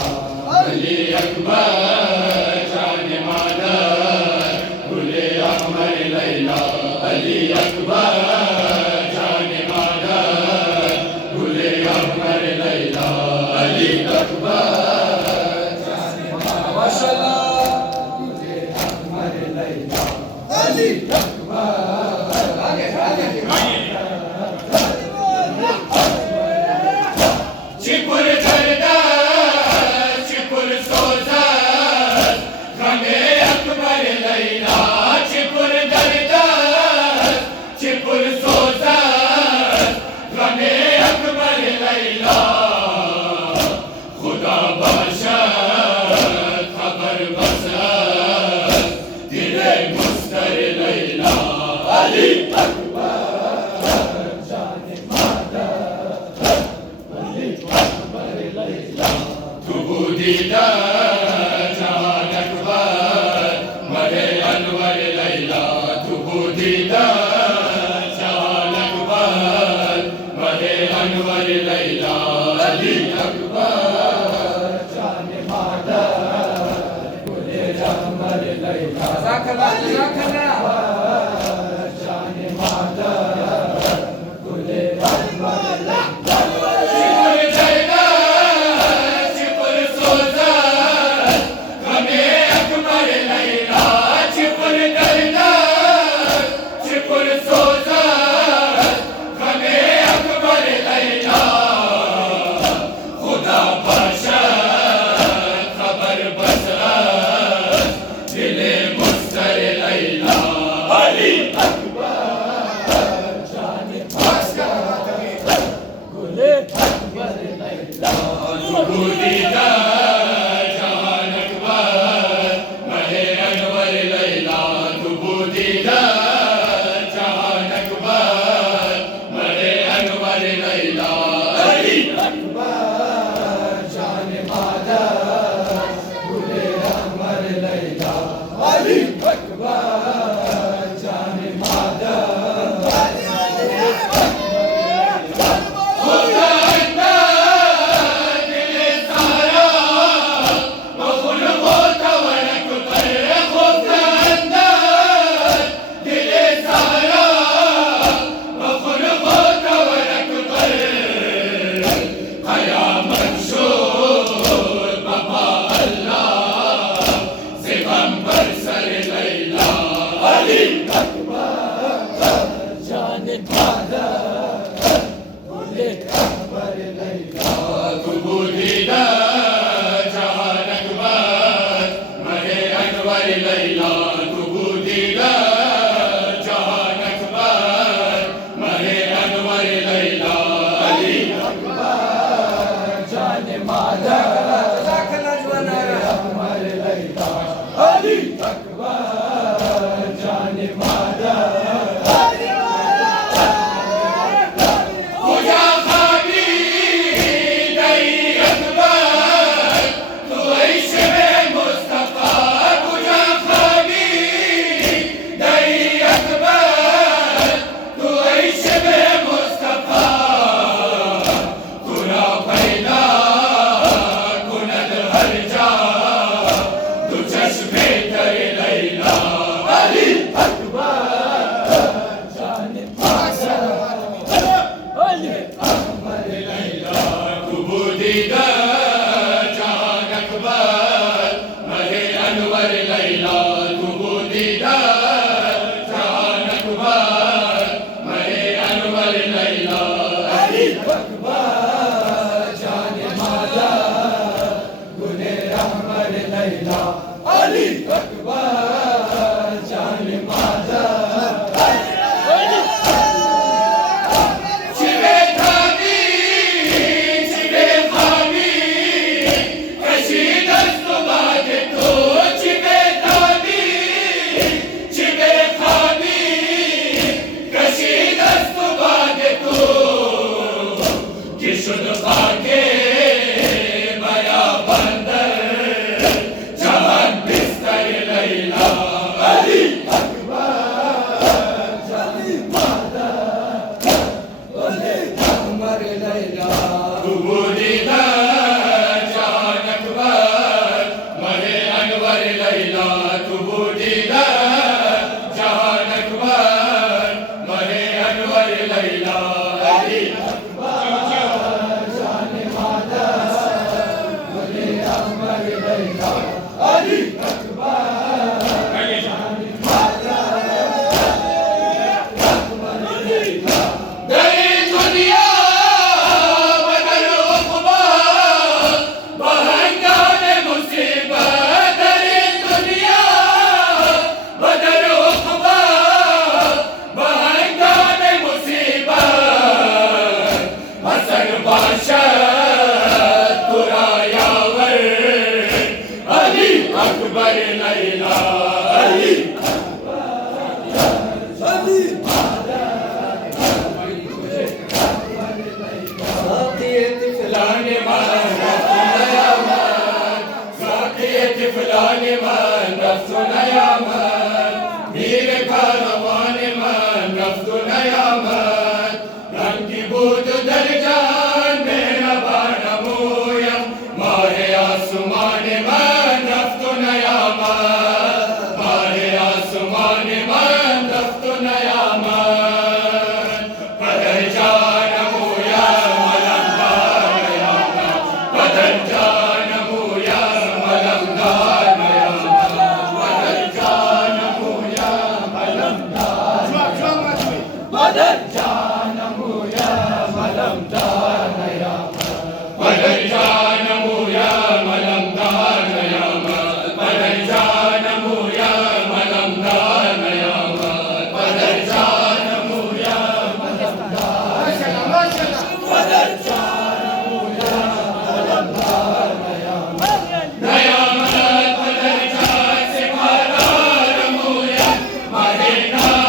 अली अकबर जाने मादर गुले अहमर लैला अली अकबर जाने मादर गुले अहमर लैला अली अकबर जाने मादर माशाअल्लाह गुले अहमर लैला अली अकबर आगे चिपुर दरदा चिपुर सोजा रंगे अकबर लैला चिपुर दरदा चिपुर सोजा रंगे अकबर लैला खुदा बादशाह खबर बसर दिले मुस्तर लैला अली दीदा जान अकबर मरे अनवर लैला तुबू दीदा जान अकबर मरे अनवर लैला अली अकबर जाने मादर गुले अहमर लैला जज़ाकल्लाह जाने मादर गुले अहमर लैला बया बंदर जहान बिस्तर अकबर लैला अली मीर कारवान मन रफ्त नयामत रंगी बूद दरजान मेरा बानमोयम माहे आसमान मन रफ्त नयामत माहे आसमान मन रफ्त नयामत बदर जान मोया मलमदार नयामत बदर जान मोया मलमदार Badar janamu ya malamdar nayama Badar janamu ya malamdar nayama Badar janamu ya malamdar nayama Badar janamu ya malamdar Badar janamu ya malamdar nayama Nayamat badar jan se parar moya Mahena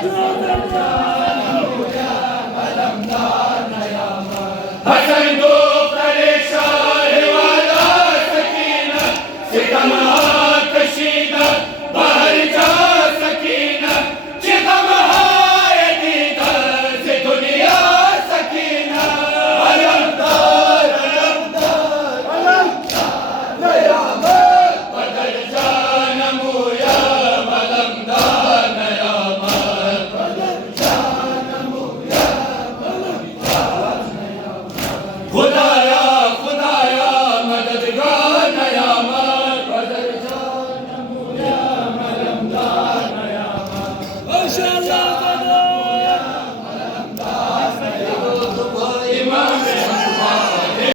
पदचानमूय बलं दानयाम